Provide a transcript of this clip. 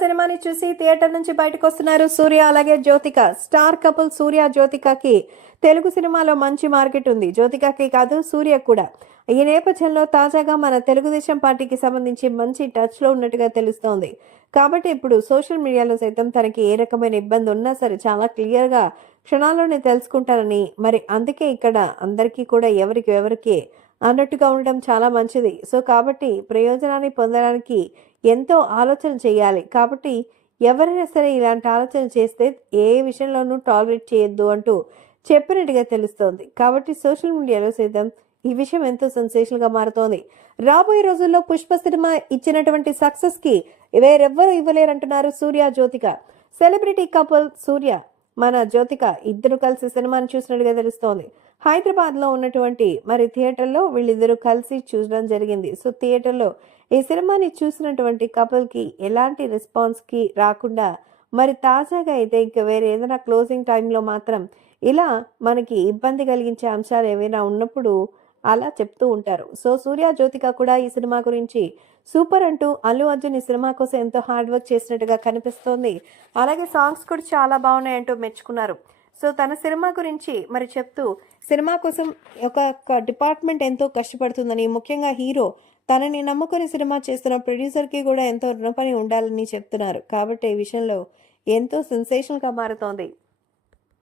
సినిమాని చూసి థియేటర్ నుంచి బయటకు వస్తున్నారు సూర్య. అలాగే జ్యోతిక. స్టార్ కపుల్ సూర్య జ్యోతికకి తెలుగు సినిమాలో మంచి మార్కెట్ ఉంది. జ్యోతికకి కాదు సూర్య కూడా. ఈ నేపథ్యంలో తాజాగా మన తెలుగుదేశం పార్టీకి సంబంధించి మంచి టచ్లో ఉన్నట్టుగా తెలుస్తోంది. కాబట్టి ఇప్పుడు సోషల్ మీడియాలో సైతం తనకి ఏ రకమైన ఇబ్బంది ఉన్నా సరే చాలా క్లియర్గా క్షణాల్లోనే తెలుసుకుంటారని మరి అందుకే ఇక్కడ అందరికీ కూడా ఎవరికి ఎవరికి అన్నట్టుగా ఉండడం చాలా మంచిది. సో కాబట్టి ప్రయోజనాన్ని పొందడానికి ఎంతో ఆలోచన చేయాలి. కాబట్టి ఎవరైనా సరే ఇలాంటి ఆలోచన చేస్తే ఏ విషయంలోనూ టాలరేట్ చేయొద్దు అంటూ చెప్పినట్టుగా తెలుస్తోంది. కాబట్టి సోషల్ మీడియాలో సైతం ఈ విషయం ఎంతో సెన్సేషనల్గా మారుతోంది. రాబోయే రోజుల్లో పుష్ప సినిమా ఇచ్చినటువంటి సక్సెస్కి వేరెవ్వరూ ఇవ్వలేరంటున్నారు సూర్య జ్యోతిక. సెలబ్రిటీ కపుల్ సూర్య మన జ్యోతిక ఇద్దరు కలిసి సినిమాని చూసినట్టుగా తెలుస్తోంది. హైదరాబాద్లో ఉన్నటువంటి మరి థియేటర్లో వీళ్ళిద్దరూ కలిసి చూడడం జరిగింది. సో థియేటర్లో ఈ సినిమాని చూసినటువంటి కపుల్కి ఎలాంటి రెస్పాన్స్కి రాకుండా మరి తాజాగా అయితే ఇంకా వేరే ఏదైనా క్లోజింగ్ టైంలో మాత్రం ఇలా మనకి ఇబ్బంది కలిగించే అంశాలు ఏవైనా ఉన్నప్పుడు అలా చెప్తూ ఉంటారు. సో సూర్య జ్యోతిక కూడా ఈ సినిమా గురించి సూపర్ అంటూ అల్లు అర్జున్ ఈ సినిమా కోసం ఎంతో హార్డ్ వర్క్ చేసినట్టుగా కనిపిస్తోంది. అలాగే సాంగ్స్ కూడా చాలా బాగున్నాయి అంటూ మెచ్చుకున్నారు. సో తన సినిమా గురించి మరి చెప్తూ సినిమా కోసం ఒక డిపార్ట్మెంట్ ఎంతో కష్టపడుతుందని ముఖ్యంగా హీరో తనని నమ్ముకొని సినిమా చేస్తున్న ప్రొడ్యూసర్కి కూడా ఎంతో రుణపని ఉండాలని చెప్తున్నారు. కాబట్టి ఈ విషయంలో ఎంతో సెన్సేషన్గా మారుతోంది.